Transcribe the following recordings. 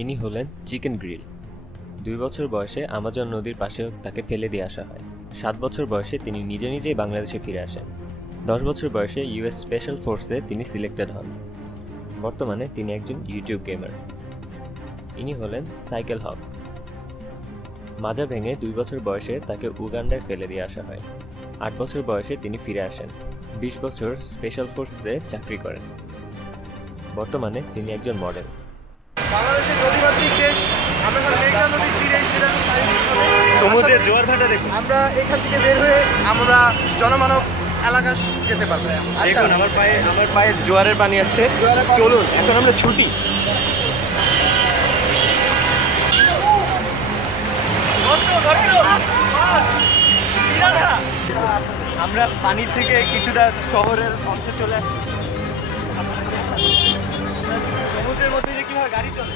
ইনি হলেন chicken grill. 2 বছর বয়সে আমাজন নদীর পাশে তাকে ফেলে দিয়ে আসা হয়। 7 বছর বয়সে তিনি নিজেই বাংলাদেশে ফিরে আসেন। 10 বছর বয়সে ইউএস স্পেশাল ফোর্সে তিনি সিলেক্টেড হন। বর্তমানে তিনি একজন ইউটিউব গেমার। ইনি হলেন সাইকেল হক। মাজা ভেঙে 2 বছর বয়সে তাকে উগান্ডায় ফেলে দিয়ে আসা হয়। 8 বছর বয়সে তিনি ফিরে আসেন। 20 বছর স্পেশাল ফোর্সে চাকরি করেন। বর্তমানে তিনি একজন মডেল। বাংলাদেশের নদীমাতৃক দেশ, আমরা এখন মেঘনা নদীর তীরে, সেটা সমুদ্রের জোয়ার ভাটা দেখুন। আমরা এখান থেকে বের হয়ে আমরা জনমানব এলাকা যেতে পারবো। দেখুন আমার পায়ে জোয়ারের পানি আসছে। চলুন এখন আমরা ছুটি। আমরা পানি থেকে কিছুটা শহরের অংশে চলে আসছি। সমুদ্রের মধ্যে যে কিভাবে গাড়ি চলে,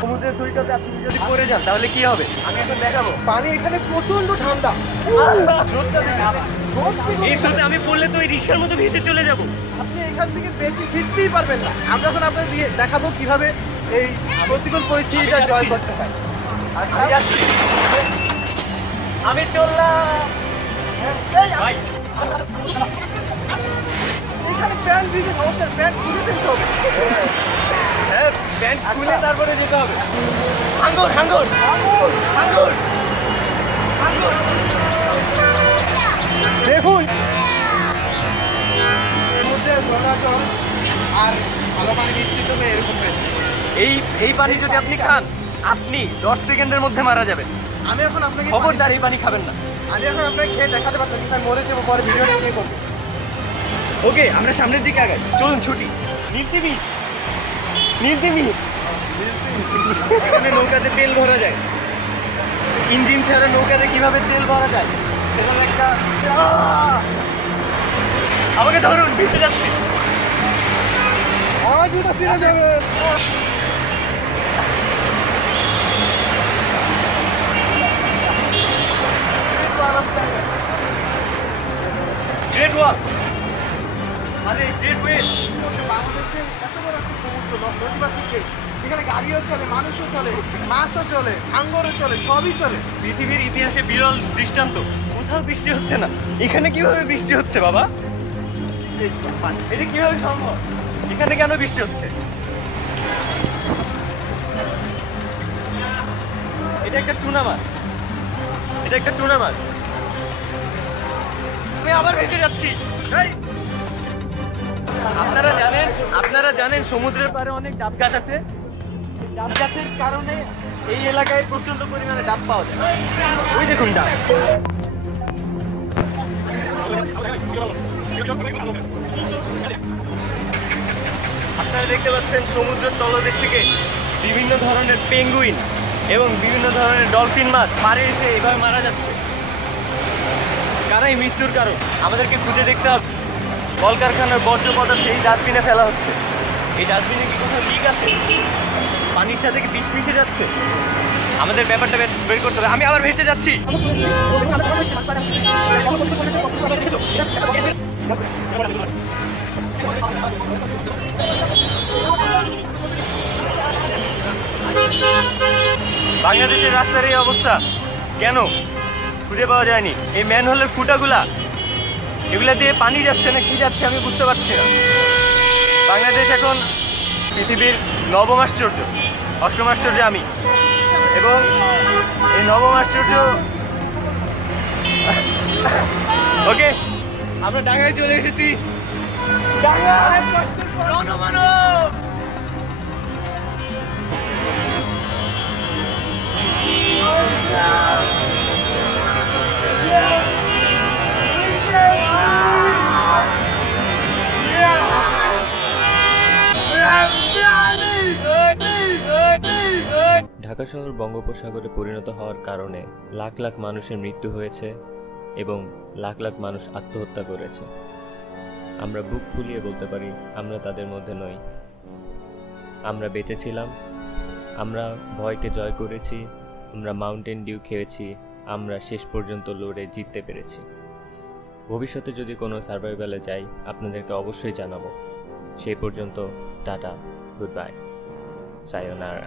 সমুদ্রের সৈকতে আপনি যদি পড়ে যান তাহলে কি হবে আমি এখন দেখাবো। পানি এখানে প্রচন্ড ঠান্ডা। এই স্রোতে আমি পড়লে তো ওই রিক্সার মতো ভেসে চলে যাব। আপনি এখান থেকে বেঁচে ফিরতেই পারবেন না। আমরা এখন আপনাদের দিয়ে দেখাবো কিভাবে এই প্রতিকূল পরিস্থিতিটা জয় করতে হয়। আমি চললাম। এখানে প্যান্ট ভিজে সমস্যা, প্যান্ট খুলে ফেলতে হবে। হ্যাঁ, প্যান্ট খুলে তারপরে যেতে হবে। হাঙ্গর হাঙ্গর হাঙ্গর হাঙ্গর হাঙ্গর। দেখুন সমুদ্রের জলাচল আর ভালো পানি মিশ্রিত হয়ে এরকম হয়েছে। এই পানি যদি আপনি খান আপনি 10 সেকেন্ডের মধ্যে মারা যাবেন। আমি এখন আপনাকে খবরদার এই পানি খাবেন না। আমি এখন আপনাকে খেয়ে দেখাতে পারতাম, কিন্তু আমি মরে যাবো, পরে ভিডিওটা নিয়ে করবো। ওকে, আমরা সামনের দিকে আগাই। চলুন ছুটি। নীলতিমি নীলতিমি এখানে নৌকাতে তেল ভরা যায়। ইঞ্জিন ছাড়া নৌকাতে কিভাবে তেল ভরা যায় সেরকম একটা। আমাকে ধরুন, ভেসে যাচ্ছি। আমার জুতো ছিঁড়ে যাবে। গ্রেট ওয়াল মানে গ্রেট ওয়েল। বাংলাদেশে এত বড় একটা সমুদ্র, নদীমাতৃক দেশ, এখানে গাড়িও চলে, মানুষও চলে, মাছও চলে, হাঙ্গরও চলে, সবই চলে। পৃথিবীর ইতিহাসে বিরল দৃষ্টান্ত। কোথাও বৃষ্টি হচ্ছে না, এখানে কিভাবে বৃষ্টি হচ্ছে বাবা? এটা কিভাবে সম্ভব? এখানে কেন বৃষ্টি হচ্ছে? এটা একটা টুনা মাছ, এটা একটা টুনা মাছ। আমি আবার ভেসে যাচ্ছি। আপনারা জানেন সমুদ্রের পাড়ে অনেক ডাব গাছ আছে। ডাব গাছের কারণে এই এলাকায় প্রচন্ড পরিমাণে ডাব পাওয়া যায়। ওই দেখুন ডাব। আপনারা দেখতে পাচ্ছেন সমুদ্রের তলদেশ থেকে বিভিন্ন ধরনের পেঙ্গুইন এবং বিভিন্ন ধরনের ডলফিন মাছ পাড়ে এসে এভাবে মারা যাচ্ছে। কারণ এই মৃত্যুর কারণ আমাদেরকে খুঁজে দেখতে হবে। কলকারখানার বর্জ্য পদার্থ এই ডাস্টবিনে ফেলা হচ্ছে। এই ডাস্টবিনে কি কোথাও লিক আছে? পানির সাথে কি বিষ মিশে যাচ্ছে? আমাদের ব্যাপারটা বের করতে হবে। আমি আবার ভেসে যাচ্ছি। বাংলাদেশের রাস্তার এই অবস্থা কেন খুঁজে পাওয়া যায়নি? এই ম্যানহোলের ফুটাগুলা, এগুলা দিয়ে পানি যাচ্ছে না কি যাচ্ছে আমি বুঝতে পারছি না। বাংলাদেশ এখন পৃথিবীর নবম আশ্চর্য, অষ্টম আশ্চর্য আমি, এবং এই নবম আশ্চর্য। ওকে, আমরা ডাঙ্গায় চলে এসেছি। জনমানব ঢাকা শহর বঙ্গোপসাগরে পরিণত হওয়ার কারণে লাখ লাখ মানুষের মৃত্যু হয়েছে এবং লাখ লাখ মানুষ আত্মহত্যা করেছে। আমরা বুক ফুলিয়ে বলতে পারি আমরা তাদের মধ্যে নই। আমরা বেঁচেছিলাম, আমরা ভয়কে জয় করেছি, আমরা মাউন্টেন ডিউ খেয়েছি, আমরা শেষ পর্যন্ত লড়ে জিততে পেরেছি। ভবিষ্যতে যদি কোনো সার্ভাইভালে যাই আপনাদেরকে অবশ্যই জানাবো। সেই পর্যন্ত টাটা, গুড বাই। সায়োনারা।